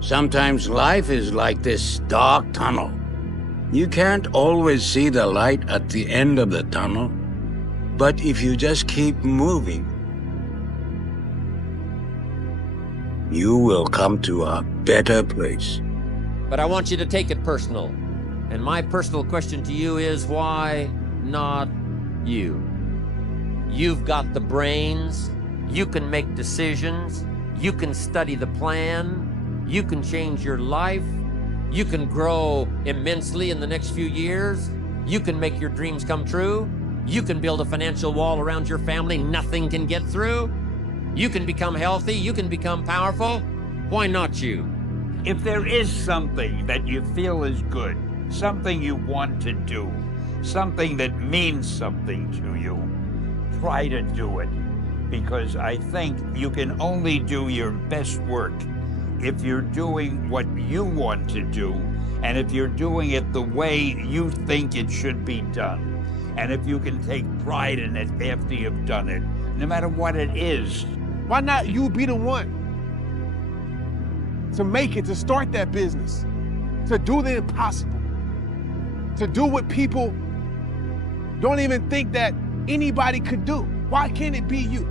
Sometimes life is like this dark tunnel. You can't always see the light at the end of the tunnel, but if you just keep moving, you will come to a better place. But I want you to take it personal. And my personal question to you is, why not you? You've got the brains, you can make decisions, you can study the plan, you can change your life, you can grow immensely in the next few years, you can make your dreams come true, you can build a financial wall around your family nothing can get through, you can become healthy, you can become powerful. Why not you? If there is something that you feel is good, something you want to do, something that means something to you, try to do it. Because I think you can only do your best work if you're doing what you want to do, and if you're doing it the way you think it should be done, and if you can take pride in it after you've done it, no matter what it is. Why not you be the one to make it, to start that business, to do the impossible, to do what people don't even think that anybody could do? Why can't it be you?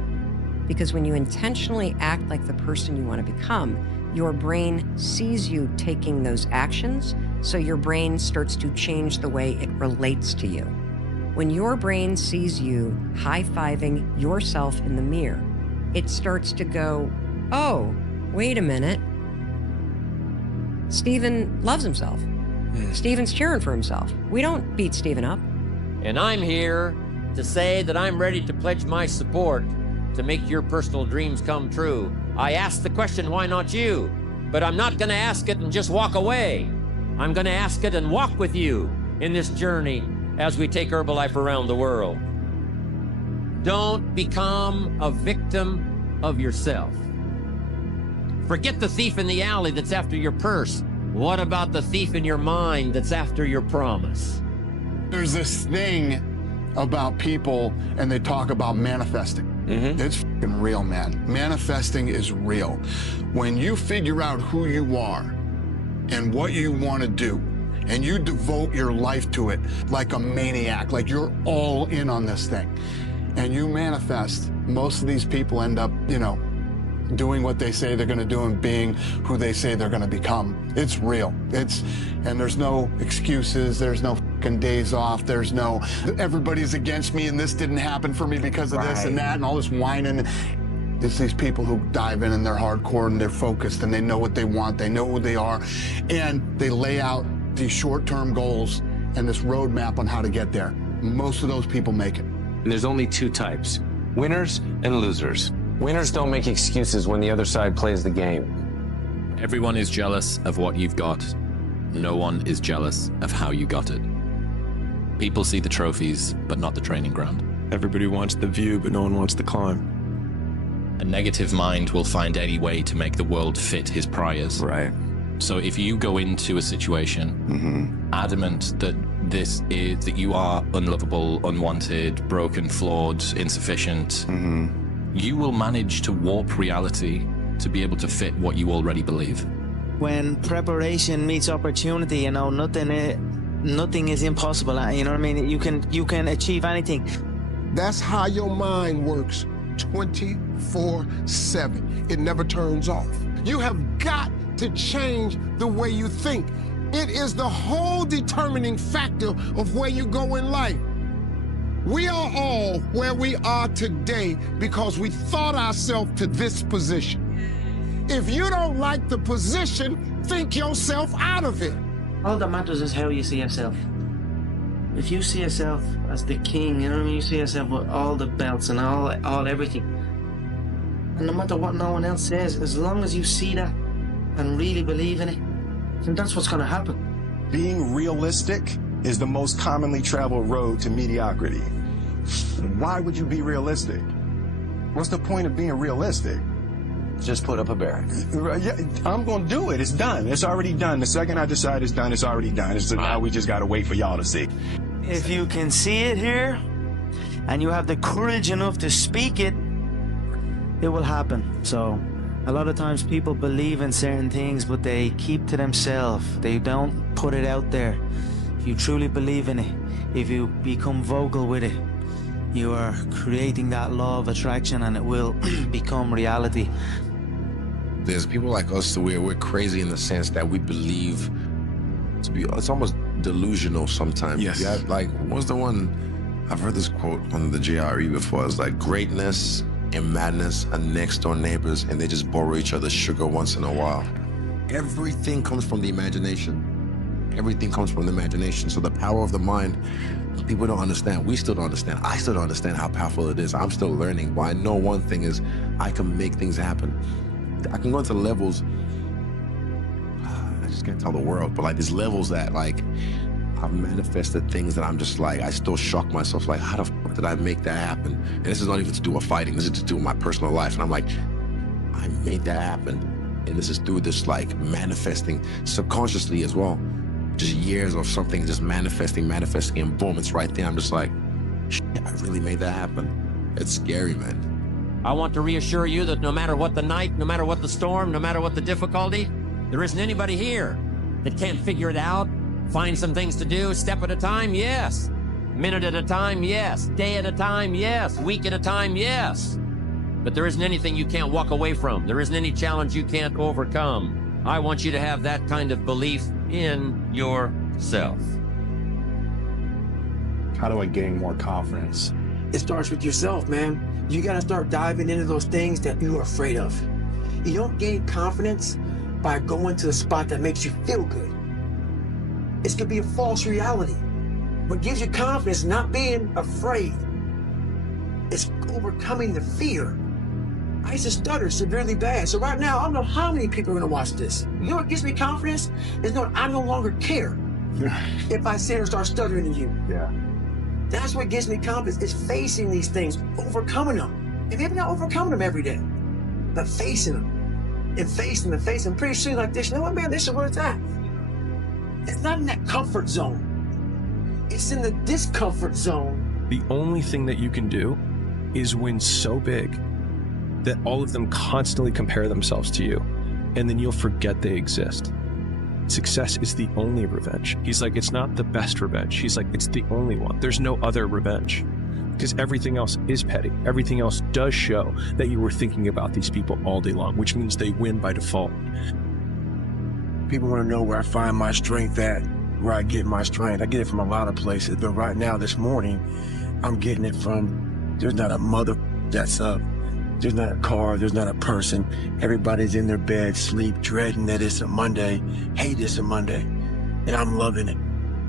Because when you intentionally act like the person you want to become, your brain sees you taking those actions, so your brain starts to change the way it relates to you. When your brain sees you high-fiving yourself in the mirror, it starts to go, oh, wait a minute. Steven loves himself. Steven's cheering for himself. We don't beat Steven up. And I'm here to say that I'm ready to pledge my support to make your personal dreams come true. I asked the question, why not you? But I'm not gonna ask it and just walk away. I'm gonna ask it and walk with you in this journey as we take Herbalife around the world. Don't become a victim of yourself. Forget the thief in the alley that's after your purse. What about the thief in your mind that's after your promise? There's this thing about people, and they talk about manifesting. It's fucking real, man. Manifesting is real. When you figure out who you are and what you want to do, and you devote your life to it like a maniac, like you're all in on this thing, and you manifest, most of these people end up, doing what they say they're going to do and being who they say they're going to become. It's real. And there's no excuses. There's no fucking days off. There's no, everybody's against me and this didn't happen for me because of this and that and all this whining. It's these people who dive in and they're hardcore and they're focused and they know what they want. They know who they are. And they lay out these short-term goals and this roadmap on how to get there. Most of those people make it. And there's only two types, winners and losers. Winners don't make excuses when the other side plays the game. Everyone is jealous of what you've got. No one is jealous of how you got it. People see the trophies, but not the training ground. Everybody wants the view, but no one wants the climb. A negative mind will find any way to make the world fit his priors. Right. So if you go into a situation adamant that that you are unlovable, unwanted, broken, flawed, insufficient, you will manage to warp reality to be able to fit what you already believe. When preparation meets opportunity, nothing is impossible. You know what I mean? You can achieve anything. That's how your mind works 24/7. It never turns off. You have got to change the way you think. It is the whole determining factor of where you go in life. We are all where we are today because we thought ourselves to this position. If you don't like the position, think yourself out of it. All that matters is how you see yourself. If you see yourself as the king, you know what I mean? You see yourself with all the belts and all everything. And no matter what no one else says, as long as you see that and really believe in it, then that's what's going to happen. Being realistic is the most commonly traveled road to mediocrity. Why would you be realistic? What's the point of being realistic? Just put up a barrier. Yeah, I'm going to do it. It's done. It's already done. The second I decide it's done, it's already done. So now we just got to wait for y'all to see. If you can see it here and you have the courage enough to speak it, it will happen. So A lot of times people believe in certain things, but they keep to themselves. They don't put it out there. If you truly believe in it, if you become vocal with it, you are creating that law of attraction and it will become reality. There's people like us where we're crazy in the sense that we believe it's almost delusional sometimes. Yes. Yeah, like, what's the one, I've heard this quote on the GRE before, it's like, greatness and madness are next door neighbors and they just borrow each other's sugar once in a while. Everything comes from the imagination. Everything comes from the imagination. So the power of the mind, people don't understand. We still don't understand. I still don't understand how powerful it is. I'm still learning. But I know one thing is I can make things happen. I can go into levels, I just can't tell the world, but like there's levels that like I've manifested things that I'm just like, I still shock myself, like how the fuck did I make that happen? And this is not even to do with fighting, this is to do with my personal life. And I'm like, I made that happen. And this is through this like manifesting subconsciously as well. Just years of something just manifesting, and boom, it's right there. I'm just like, shit, I really made that happen. It's scary, man. I want to reassure you that no matter what the night, no matter what the storm, no matter what the difficulty, there isn't anybody here that can't figure it out, find some things to do, step at a time, yes. Minute at a time, yes. Day at a time, yes. Week at a time, yes. But there isn't anything you can't walk away from. There isn't any challenge you can't overcome. I want you to have that kind of belief in yourself. How do I gain more confidence? It starts with yourself, man. You gotta start diving into those things that you are afraid of. You don't gain confidence by going to a spot that makes you feel good. It's gonna be a false reality. What gives you confidence is not being afraid. It's overcoming the fear. I used to stutter severely bad. So right now, I don't know how many people are gonna watch this. You know what gives me confidence? Is knowing I no longer care if I sit and start stuttering to you. Yeah. That's what gives me confidence, is facing these things, overcoming them. And maybe not overcoming them every day, but facing them and facing them, facing them. Pretty soon like this, you know what, man, this is where it's at. It's not in that comfort zone. It's in the discomfort zone. The only thing that you can do is win so big that all of them constantly compare themselves to you, and then you'll forget they exist. Success is the only revenge. He's like, it's not the best revenge. He's like, it's the only one. There's no other revenge. Because everything else is petty. Everything else does show that you were thinking about these people all day long, which means they win by default. People want to know where I find my strength at, where I get my strength. I get it from a lot of places, but right now, this morning, I'm getting it from, there's not a mother that's up. There's not a car, there's not a person. Everybody's in their bed, sleep, dreading that it's a Monday, hate it's a Monday. And I'm loving it.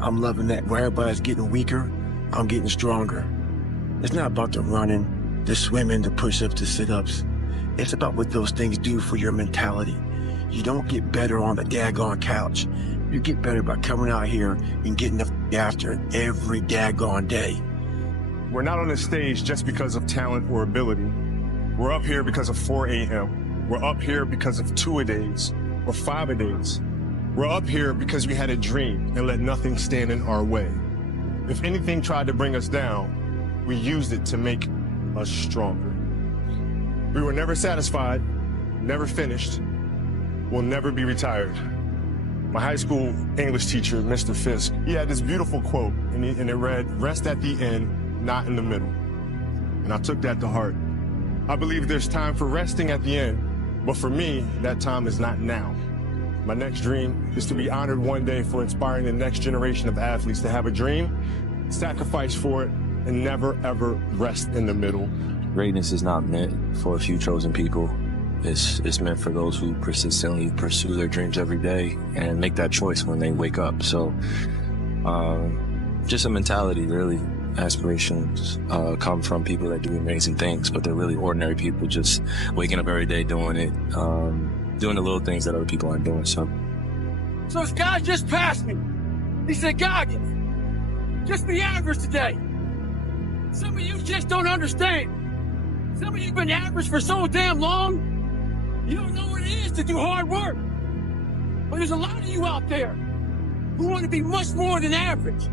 I'm loving that. Where everybody's getting weaker, I'm getting stronger. It's not about the running, the swimming, the push-ups, the sit-ups. It's about what those things do for your mentality. You don't get better on the daggone couch. You get better by coming out here and getting the after it every daggone day. We're not on this stage just because of talent or ability. We're up here because of 4 a.m. We're up here because of 2-a-days or 5-a-days. We're up here because we had a dream and let nothing stand in our way. If anything tried to bring us down, we used it to make us stronger. We were never satisfied, never finished, will never be retired. My high school English teacher, Mr. Fisk, he had this beautiful quote, and it read, "Rest at the end, not in the middle." And I took that to heart. I believe there's time for resting at the end, but for me, that time is not now. My next dream is to be honored one day for inspiring the next generation of athletes to have a dream, sacrifice for it, and never ever rest in the middle. Greatness is not meant for a few chosen people. It's meant for those who persistently pursue their dreams every day and make that choice when they wake up. So just a mentality, really. Aspirations come from people that do amazing things, but they're really ordinary people just waking up every day doing it, doing the little things that other people aren't doing. So this guy just passed me. He said, Goggins, just be average today. Some of you just don't understand. Some of you been average for so damn long, you don't know what it is to do hard work. But there's a lot of you out there who want to be much more than average,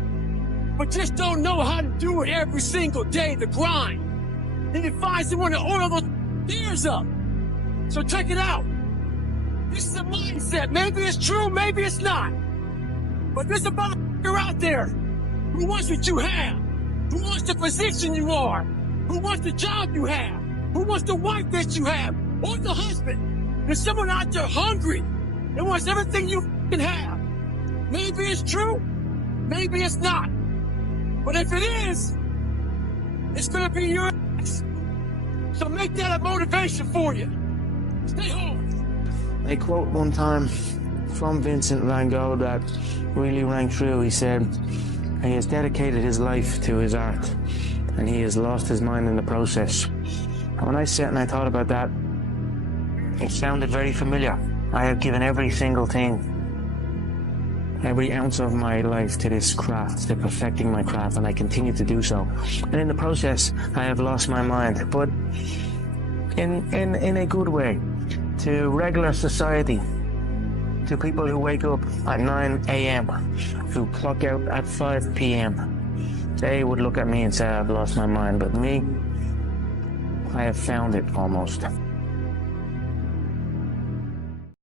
but just don't know how to do it every single day, the grind. Then you find someone to oil those ears up. So check it out. This is a mindset. Maybe it's true, maybe it's not. But there's a motherfucker out there who wants what you have, who wants the position you are, who wants the job you have, who wants the wife that you have, or the husband. There's someone out there hungry and wants everything you can have. Maybe it's true, maybe it's not. But if it is, it's gonna be your ass. So make that a motivation for you. Stay home. A quote one time from Vincent van Gogh that really rang true. He said, he has dedicated his life to his art, and he has lost his mind in the process. And when I sat and I thought about that, it sounded very familiar. I have given every single thing, every ounce of my life to this craft, to perfecting my craft, and I continue to do so. And in the process, I have lost my mind, but in a good way, to regular society, to people who wake up at 9 a.m., who clock out at 5 p.m. They would look at me and say, I've lost my mind, but me, I have found it almost.